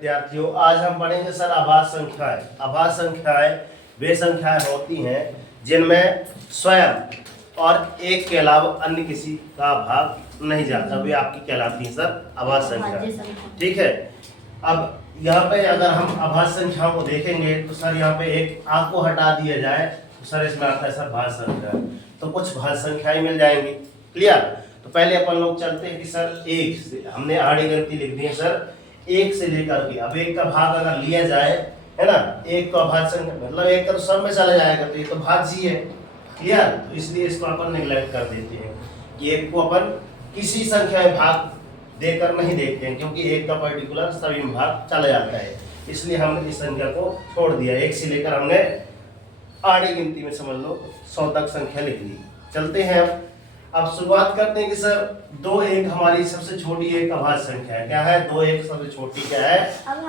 विद्यार्थियों, आज हम पढ़ेंगे सर आभास संख्याएं। आभास संख्याएं वे संख्याएं होती हैं जिनमें स्वयं और एक के अलावा अन्य किसी का भाग नहीं जाता, वे आपकी कहलाती हैं सर आभास संख्या। ठीक है, अब यहाँ पे अगर हम आभास संख्याओं को देखेंगे तो सर यहाँ पे एक आंक को हटा दिया जाए तो सर इसमें आता है सर भाज्य संख्या, तो कुछ भाज्य संख्याएं मिल जाएंगी। क्लियर? तो पहले अपन लोग चलते हैं कि सर एक से हमने आड़ी गिनती लिख दी है सर, एक से लेकर के अब एक का भाग अगर लिया जाए, है ना, एक का भाज्य संख्या मतलब एक का तो सब में चला जाएगा, तो ये तो भाज्य ही है। क्लियर? तो इसलिए इसको अपन नेग्लेक्ट कर देते हैं कि एक को अपन किसी संख्या में भाग देकर नहीं देखते हैं, क्योंकि एक का पर्टिकुलर सभी में भाग चला जाता है, इसलिए हमने इस संख्या को छोड़ दिया। एक से लेकर हमने आड़ी गिनती में समझ लो 100 तक संख्या लिख ली। चलते हैं अब शुरुआत करते हैं कि सर 2 1 हमारी सबसे छोटी एक आभास संख्या है। क्या है? 2 1 सबसे छोटी क्या है?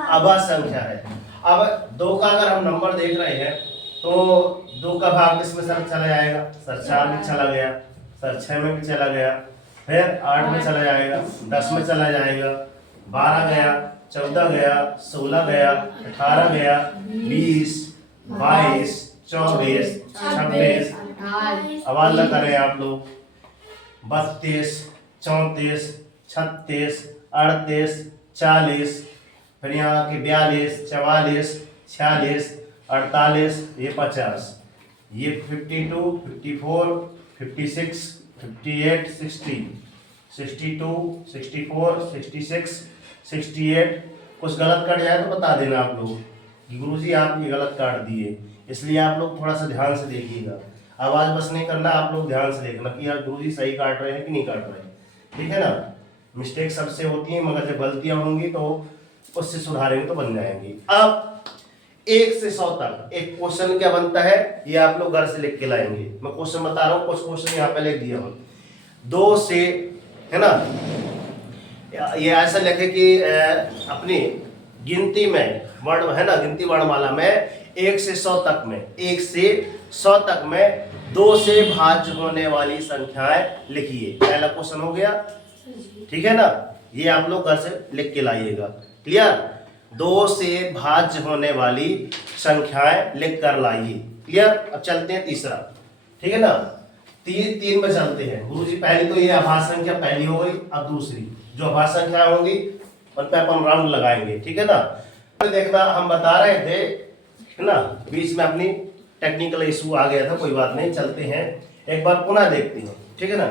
आभास संख्या है। अब 2 का अगर हम नंबर देख रहे हैं तो 2 का भाग किसमें सर चला जाएगा? सर 4 में चला गया, सर 6 में भी चला गया, फिर 8 में चला जाएगा, 10 में चला जाएगा, 12 गया, 14 गया, 16 गया, 18 गया, 20, 22, 24, 26, आवाज न करें आप लोग, 32, 34, 36, 38, 40, फिर यहाँ के 42, 44, 46, 48, ये 50, ये 52, 54, 56, 58, 60, 62, 64, 66, 68। कुछ गलत कट जाए तो बता देना आप लोग कि गुरुजी आप ये गलत काट दिए, इसलिए आप लोग थोड़ा सा ध्यान से देखिएगा। आवाज बस नहीं करना, आप लोग ध्यान से देखना कि यार गुरुजी सही काट रहे हैं कि नहीं काट रहे हैं। ठीक है ना? मिस्टेक सबसे होती है, मगर जब गलतियां होंगी तो उससे सुधारेंगे तो बन जाएंगी। अब 1 से 100 तक एक क्वेश्चन क्या बनता है, ये आप लोग घर से लिख के लाएंगे। मैं क्वेश्चन बता रहा हूँ, कुछ क्वेश्चन यहाँ पे लिख दिया हूँ। 2 से, है ना, ये ऐसा लिखे कि अपनी गिनती में वर्ण, है ना, गिनती वर्णमाला में 1 से 100 तक में, 1 से 100 तक में 2 से भाज्य होने वाली संख्याएं लिखिए। पहला क्वेश्चन हो गया। ठीक है ना? ये आप लोग घर से लिख के लाइएगा। क्लियर? 2 से भाज्य होने वाली संख्याएं लिख कर लाइए। क्लियर? अब चलते हैं तीसरा। ठीक है ना? 3 में चलते हैं। गुरुजी पहली तो ये आभास संख्या पहली हो गई, अब दूसरी जो आभास संख्या होंगी उन पे अपन राउंड लगाएंगे। ठीक है ना? देखना, हम बता रहे थे, है ना, बीच में अपनी टेक्निकल इशू आ गया था, कोई बात नहीं, चलते हैं एक बार पुनः देखते हैं। ठीक है ना?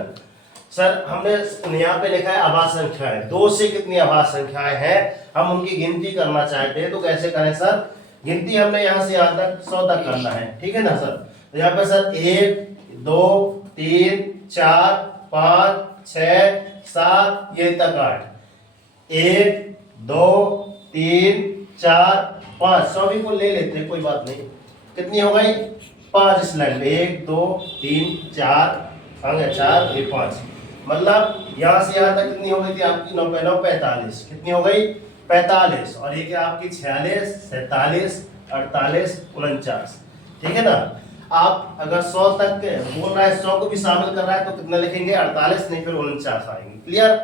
सर हमने यहाँ पे लिखा है आभास संख्याएं, 2 से कितनी आभास संख्याएं हैं, हम उनकी गिनती करना चाहते हैं, तो कैसे करें सर? गिनती हमने यहाँ से यहाँ तक 100 तक करना है। ठीक है ना सर? तो यहाँ पे सर 1 2 3 4 5 6 7 ये तक 8, 1 2 3 4 5, सभी को ले लेते हैं, कोई बात नहीं। कितनी हो गई? 5 इस लाइन में, 1 2 3 4 आ गया 4, ये 5, मतलब यहाँ से यहाँ तक कितनी हो गई थी आपकी? 9 9 45, कितनी हो गई? 45, और ये क्या आपकी 46 47 48 49। ठीक है ना? आप अगर 100 तक बोल रहा है, 100 को भी शामिल कर रहा है, तो कितना लिखेंगे? 48, नहीं फिर 49 आएंगे। क्लियर?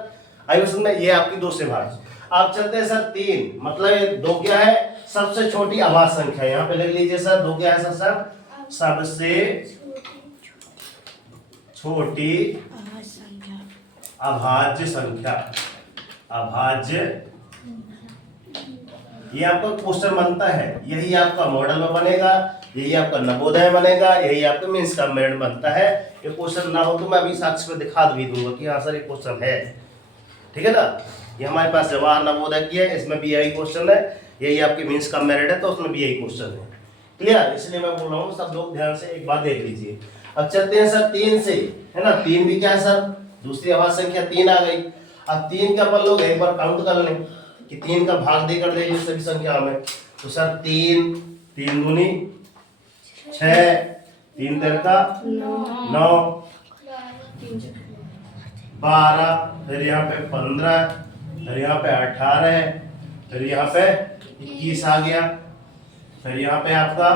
आई समझ में? ये आपकी 2 से भाज्य। आप चलते हैं सर 3, मतलब 2 क्या है? सबसे छोटी आभास संख्या। यहाँ पे लिख लीजिए सर 2 क्या है सर? सबसे छोटी अभाज्य संख्या। अभाज्य, ये आपका क्वेश्चन बनता है, यही आपका मॉडल में बनेगा, यही आपका नवोदय बनेगा, यही आपका मेंस का मेरिट बनता है। ये क्वेश्चन ना हो तो मैं अभी साक्ष्य में दिखा भी दूंगा कि हाँ सर ये क्वेश्चन है। ठीक है ना? ये हमारे पास जवाहर नवोदय की है, इसमें भी यही क्वेश्चन है, यही आपके मेंस का मेरिट है, तो उसमें भी यही क्वेश्चन है। क्लियर? इसलिए मैं बोल रहा हूँ सब लोग ध्यान से एक बार देख लीजिए। अब चलते हैं सर 3 से, है ना? 3 भी क्या है सर? दूसरी आभास संख्या 3 आ गई। अब 3 का अपन लोग एक बार काउंट कर लें कि 3 का भाग देकर देंगे सभी संख्या में, तो सर 3 3 दूनी 6, 3 3 का 9, 12, फिर यहाँ पे 15, फिर यहाँ पे 18, फिर यहाँ पे 21 आ गया, फिर यहाँ पे आपका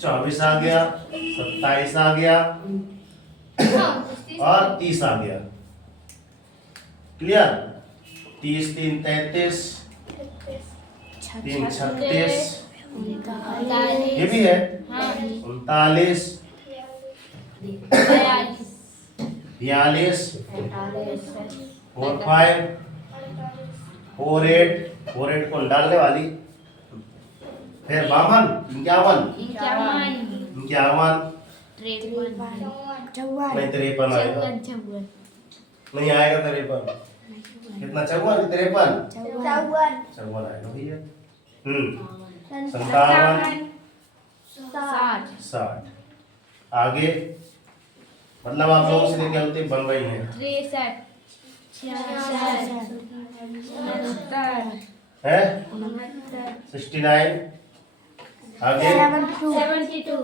24 आ गया, 27 आ गया और 30 आ गया। क्लियर? 30 3 33, 3 36, ये ये भी है हाँ 39, 42, 45, 48, 48 को डालने वाली, फिर 52, 51, 51, नहीं 53 आएगा, नहीं आएगा 53, कितना 54 कि 53, 54 आएगा भैया। 57, 60, आगे मतलब आप लोगों से गलती बन रही है, है 69, आगे 78,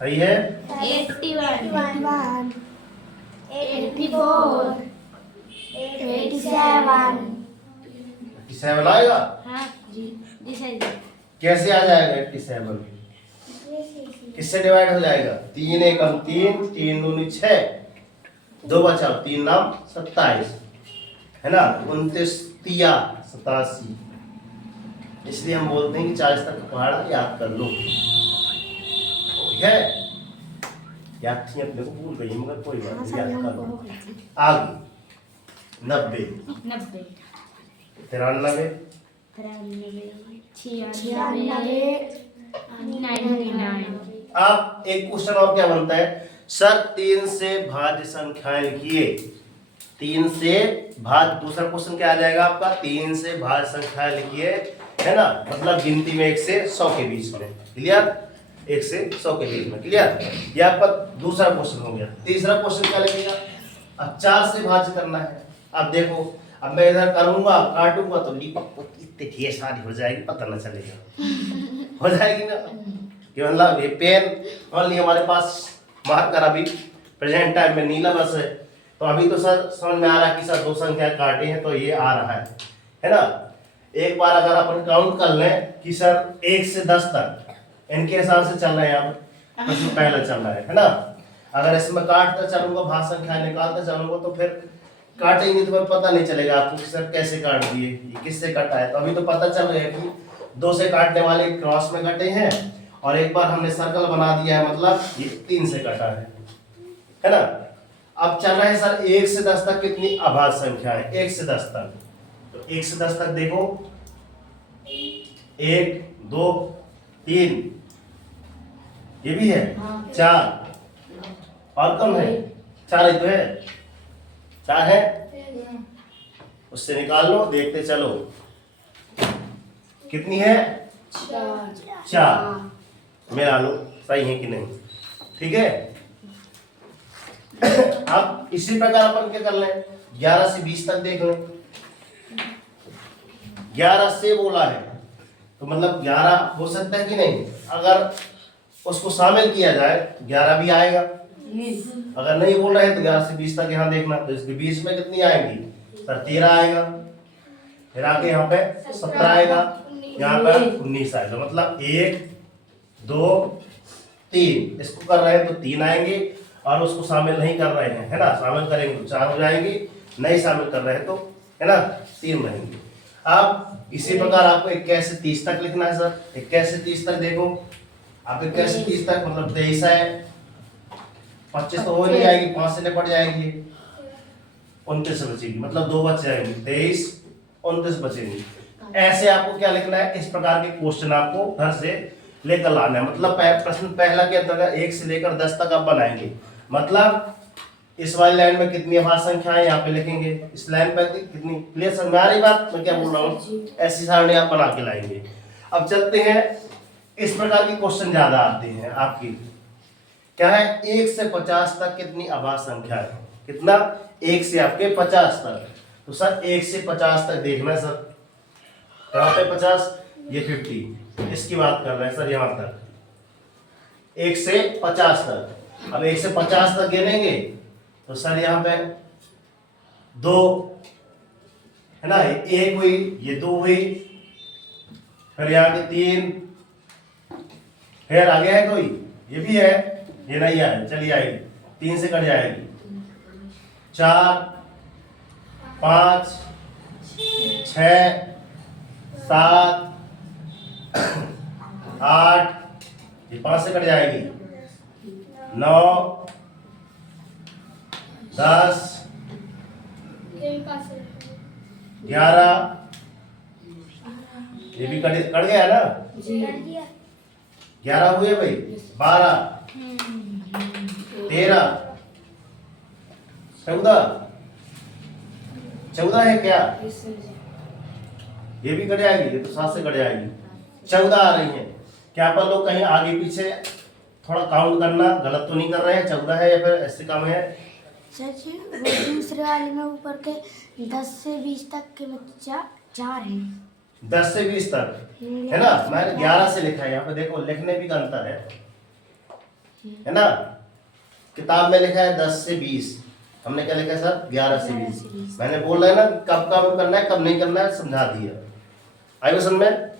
सही है, 81, 87 आएगा, हाँ जी जी सही है। कैसे आ जाएगा 87, किससे डिवाइड हो जाएगा, 3 एकम 3, 3 दूनी 6, 2 बचा 3 नाम 27, है ना, 29 तिया 87, इसलिए हम बोलते हैं कि 40 तक पहाड़ा याद कर लो, ठीक है, याद थी अपने को भूल गई मगर कोई बात नहीं, याद कर लो। आगे 90, 90, 93, 99। अब एक क्वेश्चन और क्या बनता है सर, 3 से भाज्य संख्याएं लिखिए, 3 से भाज्य, दूसरा क्वेश्चन क्या आ जाएगा आपका, 3 से भाज्य संख्याएं लिखिए, है ना, मतलब गिनती में 1 से 100 के बीच में, क्लियर, 1 से 100 के बीच में, क्लियर, ये आपका दूसरा क्वेश्चन हो गया। तीसरा क्वेश्चन क्या लगेगा, अब 4 से भाज्य करना है। अब देखो, अब मैं इधर करूंगा काटूंगा तो इतनी ढेर सारी हो जाएगी, पता ना चलेगा, हो जाएगी ना, कि मतलब ये पेन ऑनली हमारे पास मार्कर अभी प्रेजेंट टाइम में नीला बस है, तो अभी तो सर समझ में आ रहा है कि सर 2 संख्या काटे हैं तो ये आ रहा है ना। एक बार अगर अपन काउंट कर लें कि सर 1 से 10 तक इनके हिसाब से चल रहे हैं, अब प्रश्न पहला चल रहा है ना, अगर इसमें काटता चलूंगा, भाज्य संख्या निकालता चलूंगा तो फिर काटेंगे तो फिर पता नहीं चलेगा आपको कि सर कैसे काट दिए, ये किससे कटा है, तो अभी तो पता चल रहा है कि 2 से काटने वाले क्रॉस में कटे हैं, और एक बार हमने सर्कल बना दिया है, मतलब ये 3 से कटा है ना। अब चल रहा है सर 1 से 10 तक कितनी अभाज्य संख्या है, 1 से 10 तक, तो 1 से 10 तक देखो, 1 2 3, ये भी है 4, और कम है 4 ही तो है, 4 है, उससे निकाल लो, देखते चलो कितनी है, 4, मिला लो सही है कि नहीं, ठीक है। अब इसी प्रकार अपन क्या कर लें, 11 से 20 तक देख लें, 11 से बोला है तो मतलब 11 हो सकता है कि नहीं, अगर उसको शामिल किया जाए 11 भी आएगा, अगर नहीं बोल रहे हैं तो 11 से 20 तक यहाँ देखना, तो इसके 20 में कितनी आएंगी सर, 13 आएगा, फिर आगे यहाँ पे 17 आएगा, यहाँ पर 19 आएगा, मतलब 1 2 3, इसको कर रहे हैं तो 3 आएंगे, और उसको शामिल नहीं कर रहे हैं, है ना, शामिल करेंगे तो 4 हो जाएंगी, नहीं शामिल कर रहे हैं तो, है ना, 3 रहेंगे। अब इसी प्रकार आपको 21 से 30 तक लिखना है सर, 21 से 30 तक देखो, आप 21 से 30 तक मतलब 23 है, 25 तो हो नहीं जाएगी, 5 से निपट जाएगी, 29 बचेगी, मतलब 2 बच जाएंगे, 23 29 बचेंगी। ऐसे आपको क्या लिखना है, इस प्रकार के क्वेश्चन आपको घर से लेकर लाना है, मतलब प्रश्न पहला के अंतर्गत 1 से लेकर 10 तक आप बनाएंगे, मतलब इस वाली लाइन में कितनी अभाज्य संख्याएं यहाँ पे लिखेंगे, इस लाइन पे कितनी, क्लियर समझ में आ रही बात मैं क्या बोल रहा हूँ, ऐसी सारणी आप बना के लाएंगे। अब चलते हैं, इस प्रकार के क्वेश्चन ज्यादा आते हैं आपकी, क्या है 1 से 50 तक कितनी अभाज्य संख्या है, कितना, 1 से आपके 50 तक, तो सर 1 से 50 तक देखना है सर, कहाँ पे 50, ये 50, इसकी बात कर रहे हैं सर, यहाँ तक 1 से 50 तक। अब 1 से 50 तक गिनेंगे तो सर यहाँ पे 2 है ना, 1 हुई, ये 2 हुई, फिर यहाँ के 3, फिर आगे है कोई, ये भी है, ये नहीं आए, चलिए आएगी, 3 से कट जाएगी, 4, 5 6 7 8, ये 5 से कट जाएगी, 9 10 11, ये भी कट गया ना, 11 हुए भाई, 12 13 14 है क्या, ये भी कट जाएगी, ये तो 7 से कट जाएगी, 14 आ रही है। क्या अपन लोग कहीं आगे पीछे थोड़ा काउंट करना गलत तो नहीं कर रहे हैं? 14 है या फिर ऐसे कम है? सर जी वो दूसरे वाले में ऊपर के 10 से 20 तक के बच्चा 4 है। 10 से 20 तक है ना, मैंने 11 से लिखा है, यहाँ पे देखो लिखने भी का अंतर है ना। किताब में लिखा है 10 से 20, हमने क्या लिखा है सर? 11 से 20। मैंने बोल रहा है ना कब काम करना है कब नहीं करना है, समझा दिया। आई समझ में?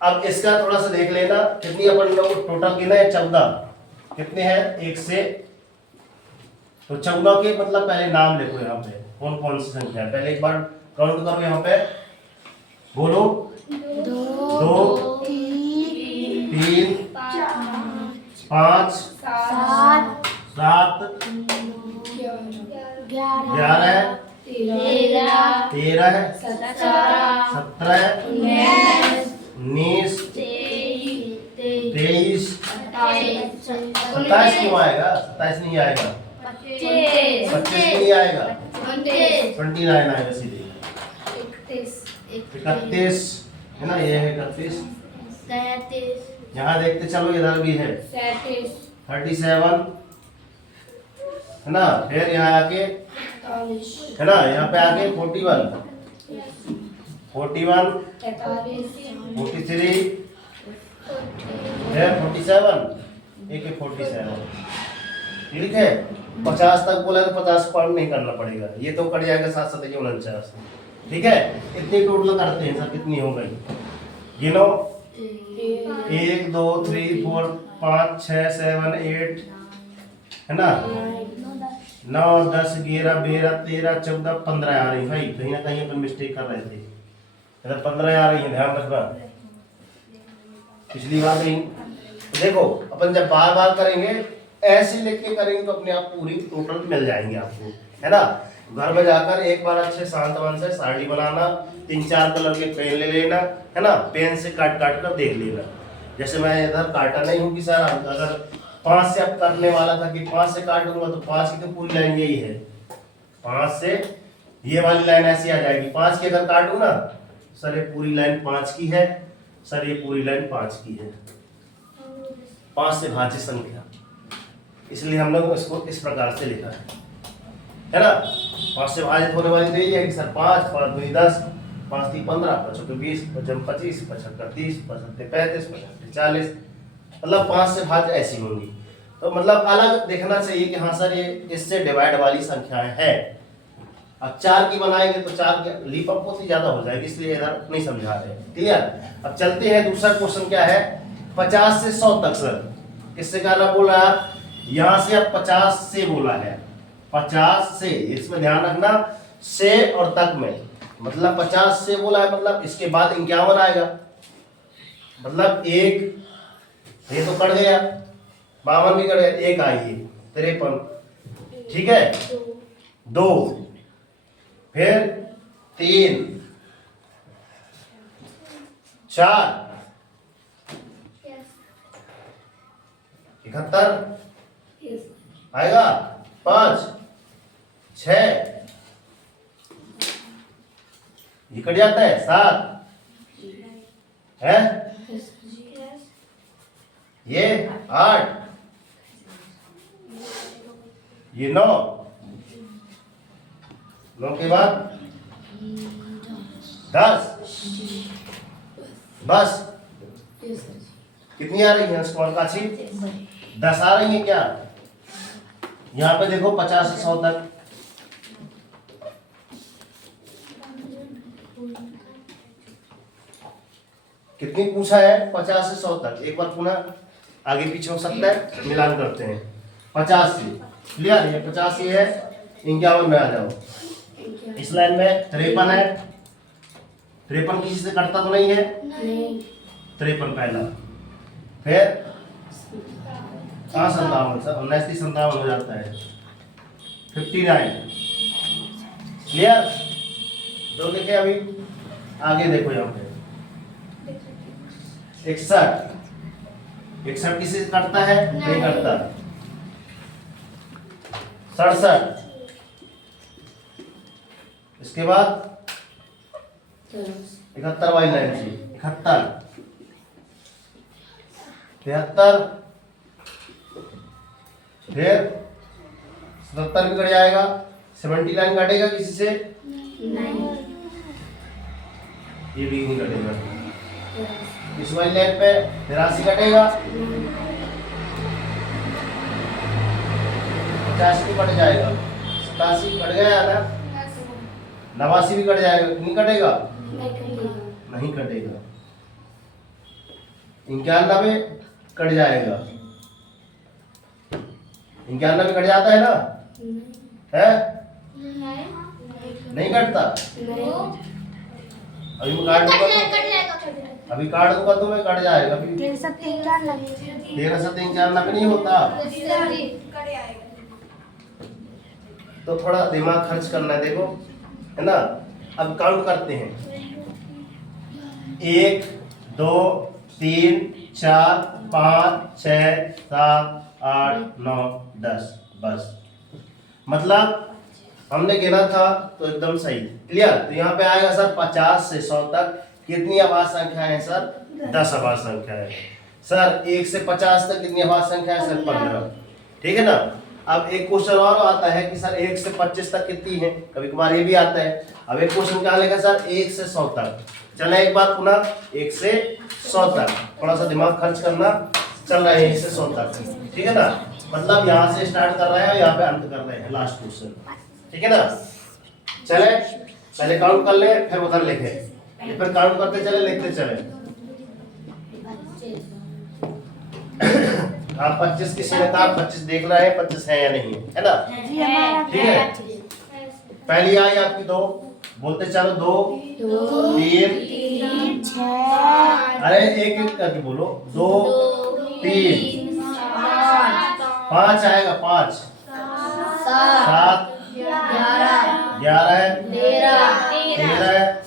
अब इसका थोड़ा सा देख लेना, कितनी अपन लोग टोटल गिना है? 14 कितने हैं 1 से, तो 14 के मतलब पहले नाम लिखो यहाँ पे, कौन कौन सी संख्या है पहले एक बार काउंट करो यहाँ पे, बोलो। 2 3 5 7 7 11 13 17 19 23 27 क्यों आएगा? 27 नहीं आएगा, 25 नहीं आएगा, 29 आएगा सीधे, 31 है ना, ये है 31। यहाँ देखते चलो, इधर भी है 37 है ना, फिर यहाँ आके है ना, यहाँ पे आके 41 43 फिर 47, एक 47, ठीक है। 50 तक बोला तो 50 पॉइंट नहीं करना पड़ेगा, ये तो कट जाएगा 7 7 49, ठीक है। इतनी टोटल करते हैं सर, कितनी हो गई गिनो, 1 2 3 4 5 6 7 8 है ना, 9 10 11 12 13 14 15 आ रही भाई, कहीं ना कहीं अपन मिस्टेक कर रहे थे, इधर 15 आ रही है, ध्यान रखना। पिछली बार नहीं, तो देखो अपन जब बार बार करेंगे ऐसे लेके करेंगे तो अपने आप पूरी टोटल मिल जाएंगे आपको, है ना। घर में जाकर एक बार अच्छे शांत मन से साड़ी बनाना, 3-4 कलर के पेन ले लेना, है ना, पेन से काट काट कर देख लेना। जैसे मैं इधर काटा नहीं हूँ कि सर अगर 5 से अब करने वाला था कि 5 से काटूंगा तो 5 की तो पूरी लाइन यही है, 5 से ये वाली लाइन ऐसी आ जाएगी, 5 की अगर काटू ना सर ये पूरी लाइन 5 की है, सर ये पूरी लाइन 5 की है, 5 से भाज्य संख्या, इसलिए हम लोग इसको इस प्रकार से लिखा है ना। 5 से भाजित होने वाली तो यही है कि सर 5 5 2 10 5 3 15 5 2 20 5 25 75 30 75 35 75 40, मतलब 5 से भाज्य ऐसी होंगी। तो मतलब अलग देखना चाहिए कि हाँ सर ये इससे डिवाइड वाली संख्याएं हैं। अब 4 की बनाएंगे तो 4 की लीप अप होती ज्यादा हो जाएगी, इसलिए इधर नहीं समझा रहे, क्लियर। अब चलते हैं, दूसरा क्वेश्चन क्या है, 50 से 100 तक सर किससे कहना बोल रहा है, यहाँ से अब 50 से बोला है, 50 से, इसमें ध्यान रखना से और तक में, मतलब 50 से बोला है मतलब इसके बाद 51 आएगा, मतलब 1 ये तो कट गया, 52 भी कट गया, 1 आई है 53, ठीक है, 2 फिर 3 4 71 आएगा, 5 6 ये कट जाता है, 7 है, ये 8 ये 9 के बाद 10, बस कितनी आ रही है स्कॉल काशी, 10 आ रही है क्या। यहाँ पे देखो 50 से 100 तक, कितनी पूछा है, 50 से 100 तक, एक बार पुनः आगे पीछे हो सकता है, मिलान करते हैं। 50 से क्लियर, ये 50 ही है, 51 में आ जाओ, इस लाइन में 53 है, 53 किसी से कटता तो नहीं है, नहीं 53 पहला, फिर कहाँ 57 सर 59 57 हो जाता है, 59 क्लियर। तो लिखे अभी आगे देखो यहाँ पे 61 किसी से कटता है, नहीं कटता। 67 इसके बाद 71 वाली लाइन से 71 73 फिर 77 भी कट जाएगा, 79 कटेगा किसी से, ये भी नहीं कटेगा। इस वाली लाइन पे 83 कटेगा, 85 भी कट जाएगा, 87 कट गया ना, 89 भी कट जाएगा, नहीं कटेगा, नहीं कटेगा। 91 कट जाएगा, 91 कट जाता है ना, है नहीं कटता। अभी मैं काट दूंगा, अभी काट दूंगा तो मैं कट जाएगा। अभी 13 से 93 नहीं होता, तो थोड़ा दिमाग खर्च करना है, देखो है ना। अब काउंट करते हैं, 1 2 3 4 5 6 7 8 9 10 बस। मतलब हमने गिना था तो एकदम सही, क्लियर। तो यहाँ पे आएगा सर 50 से 100 तक कितनी आवाज संख्या है सर, 10 आवाज संख्या है सर। 1 से 50 तक कितनी आवाज संख्या है सर, 15, ठीक है ना। अब एक क्वेश्चन और आता है कि सर 1 से 25 तक कितनी है, कभी कभार ये भी आता है। अब एक क्वेश्चन क्या लेगा सर 1 से 100 तक। चले एक बार पुनः 1 से 100 तक, थोड़ा सा दिमाग खर्च करना, चल रहा है 1 से 100 तक, ठीक है ना। मतलब यहाँ से स्टार्ट कर रहे हैं, यहाँ पे अंत कर रहे हैं, लास्ट क्वेश्चन, ठीक है ना। चले पहले काउंट कर ले, फिर उधर लिखे, फिर काउंट करते चले, लिखते चले। आप 25 किसी ने कहा 25 देख रहे हैं 25 है या नहीं है ना, ठीक है। पहली आई आपकी 2, बोलते चलो 2 3 अरे एक एक करके बोलो, 2 3 5 आएगा, 5 7 11 13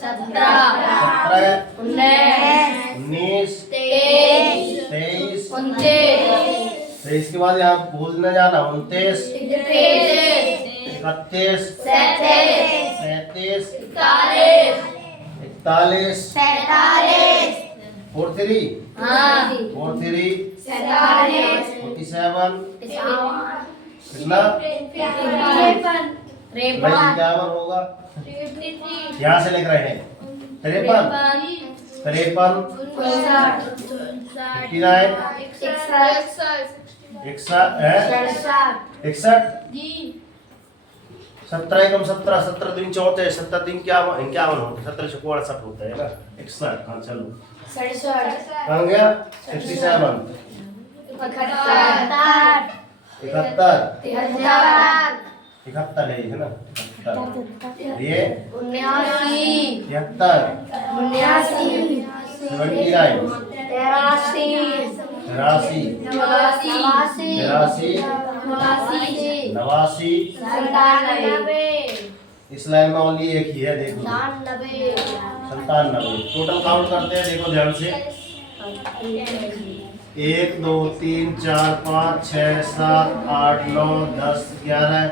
17 19 23 23 के बाद यहाँ बोलने जाना 29 31 37 41 43 47 कितना भाई क्या होगा, यहाँ से लिख रहे हैं 53 53 61 17 एकम 17 17 दिन 34 17 दिन 51 होता है, 17 चौकोड़ 60 होता है ना, 61। हाँ चलो कहाँ गया 67 71 है ना, 71 ये 73 89 इस लाइन में ओनली एक ही है, देखो 97। टोटल काउंट करते हैं, देखो ध्यान से 1 2 3 4 5 6 7 8 9 10 11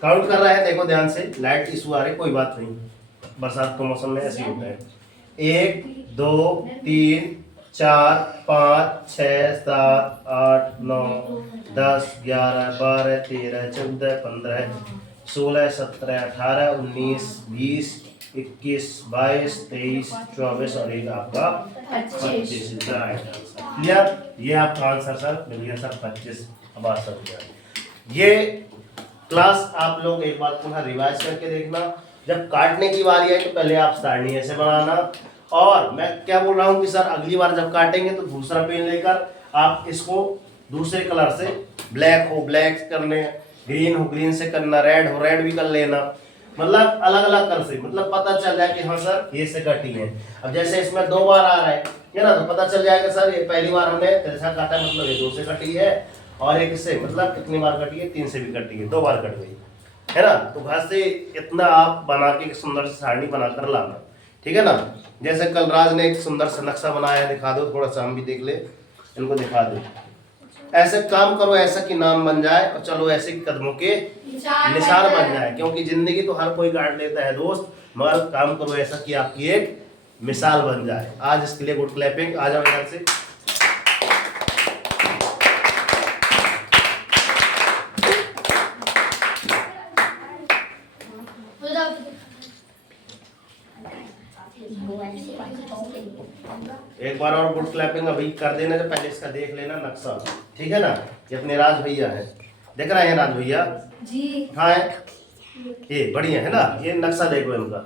काउंट कर रहा है, देखो ध्यान से। लाइट इशू आ रही, कोई बात नहीं, बरसात के मौसम में ऐसे ही होता है। 1 2 3 4 5 6 7 8 9 10 11 12 13 14 15 16 17 18 19 20 21 22 23 24 और एक आपका 25। क्लियर, ये आपका आंसर सर मिल गया सर 25 आवाज संख्या। ये क्लास आप लोग एक बार पुनः रिवाइज करके देखना। जब काटने की बारी आई तो पहले आप सारणी ऐसे बनाना, और मैं क्या बोल रहा हूँ कि सर अगली बार जब काटेंगे तो दूसरा पेन लेकर आप इसको दूसरे कलर से, ब्लैक हो ब्लैक करने ग्रीन हो ग्रीन से करना, रेड हो रेड भी कर लेना, मतलब अलग अलग कर से, मतलब पता चल जाए कि हाँ सर ये से कटी है। अब जैसे इसमें 2 बार आ रहा है ना, तो पता चल जाएगा सर ये पहली बार हमने तिरछा काटा है, मतलब ये 2 से कटी है, और एक से मतलब कितनी बार कटी है, 3 से भी कटी है, 2 बार कट गई है ना। तो घास से इतना आप बना के सुंदर सी सारणी बना कर लाना, ठीक है ना। जैसे कल राज ने एक सुंदर सा नक्शा बनाया है, दिखा दो थोड़ा सा, हम भी देख ले, इनको दिखा दो। ऐसे काम करो ऐसा कि नाम बन जाए, और चलो ऐसे कि कदमों के निशान बन जाए, क्योंकि जिंदगी तो हर कोई काट लेता है दोस्त, मगर काम करो ऐसा कि आपकी एक मिसाल बन जाए। आज इसके लिए गुड क्लैपिंग। आ जाओ इधर से। एक बार और गुड क्लैपिंग अभी कर देना, तो पहले इसका देख लेना नक्शा, ठीक है ना। ये अपने राज भैया है, देख रहे हैं राज भैया जी, हाँ है ये बढ़िया है ना। ये नक्शा देखो इनका,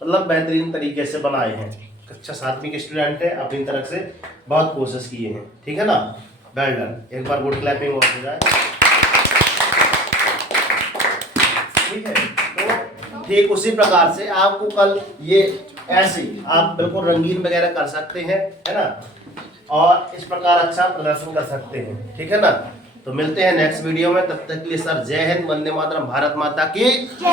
मतलब बेहतरीन तरीके से बनाए हैं। कक्षा 7वीं के स्टूडेंट है, अपनी तरफ से बहुत कोशिश किए हैं, ठीक है ना। Well done. एक बार गुड क्लैपिंग हो जाए, ठीक है। तो ठीक उसी प्रकार से आपको कल ये ऐसे आप बिल्कुल रंगीन वगैरह कर सकते हैं, है ना, और इस प्रकार अच्छा प्रदर्शन कर सकते हैं, ठीक है ना। तो मिलते हैं नेक्स्ट वीडियो में, तब तक के लिए सर जय हिंद, वंदे मातरम, भारत माता की जय,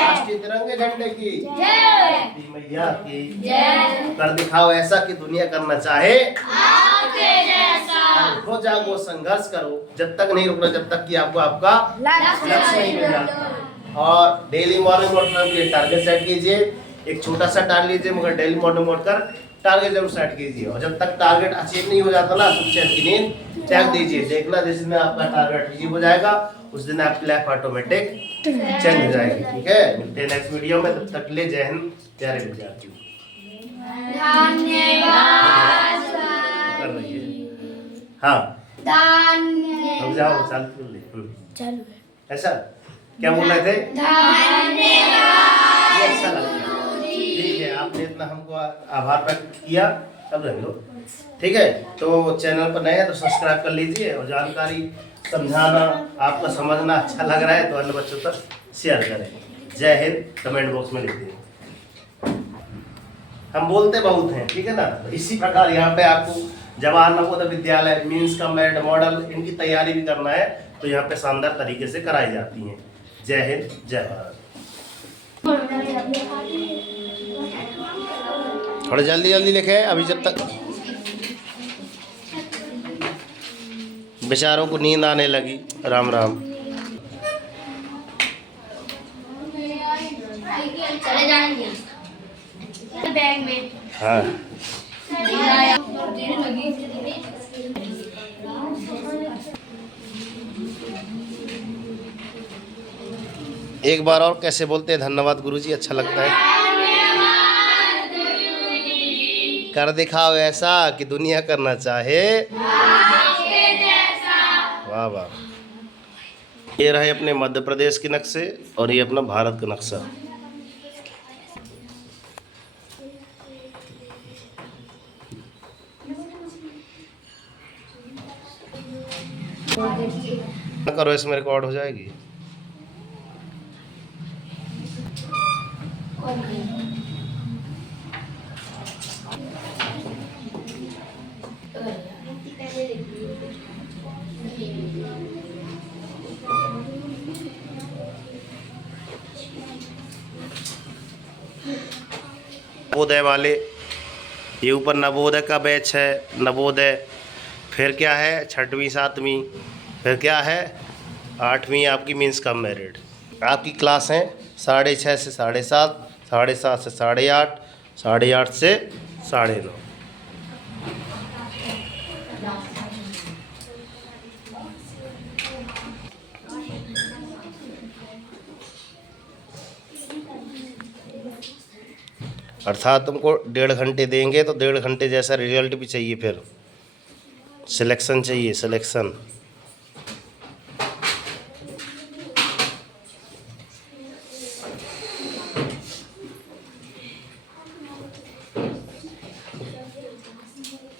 राष्ट्रीय तिरंगे झंडे की जय, मैया की जय। कर दिखाओ ऐसा कि दुनिया करना चाहे आपके जैसा, हो जागो संघर्ष करो, जब तक नहीं रुकना, जब तक कि आपको आपका लक्ष्य नहीं मिल जाता। और डेली मॉर्निंग वॉक के लिए टारगेट सेट कीजिए, एक छोटा सा टार लीजिए, मगर डेली मॉर्निंग वॉक कर टारगेट जरूर सेट कीजिए। और जब तक टारगेट अचीव नहीं हो जाता ना, तो चैन की नींद त्याग दीजिए। देखना जिस दिन आपका टारगेट अचीव हो जाएगा, उस दिन आपकी लाइफ ऑटोमेटिक चेंज हो जाएगी, ठीक है। मिलते हैं नेक्स्ट वीडियो में, तब तक के लिए जय हिंद प्यारे विद्यार्थियों। धन्यवाद कर रही है, हाँ अब जाओ चालू ले, ऐसा क्या बोल रहे थे, ये अच्छा लगता है, ठीक है। आपने इतना हमको आभार व्यक्त किया, अब रख लो, ठीक है। तो चैनल पर नए हैं तो सब्सक्राइब कर लीजिए, और जानकारी समझाना आपको समझना अच्छा लग रहा है तो अन्य बच्चों तक शेयर करें। जय हिंद कमेंट बॉक्स में लिख दें। हम बोलते बहुत हैं, ठीक है ना। तो इसी प्रकार यहाँ पे आपको जवाहर नवोदय विद्यालय मीन्स का मेरिट मॉडल, इनकी तैयारी भी करना है, तो यहाँ पे शानदार तरीके से कराई जाती हैं। जय हिंद जय भारत। थोड़ा जल्दी जल्दी लिखे, अभी जब तक बेचारों को नींद आने लगी। राम राम। चले जाएंगे बैग में, हाँ एक बार और कैसे बोलते हैं धन्यवाद गुरुजी, अच्छा लगता है। कर दिखाओ ऐसा कि दुनिया करना चाहे, वाह वाह। ये रहे अपने मध्य प्रदेश के नक्शे, और ये अपना भारत का नक्शा। करो, इसमें रिकॉर्ड हो जाएगी। नवोदय वाले, ये ऊपर नवोदय का बैच है, नवोदय, फिर क्या है 6वीं 7वीं, फिर क्या है 8वीं आपकी मीन्स कम मेरिट। आपकी क्लास हैं 6:30 से 7:30, 7:30 से 8:30, 8:30 से 9:30। अर्थात तुमको 1.5 घंटे देंगे, तो 1.5 घंटे जैसा रिजल्ट भी चाहिए, फिर सिलेक्शन चाहिए, सिलेक्शन।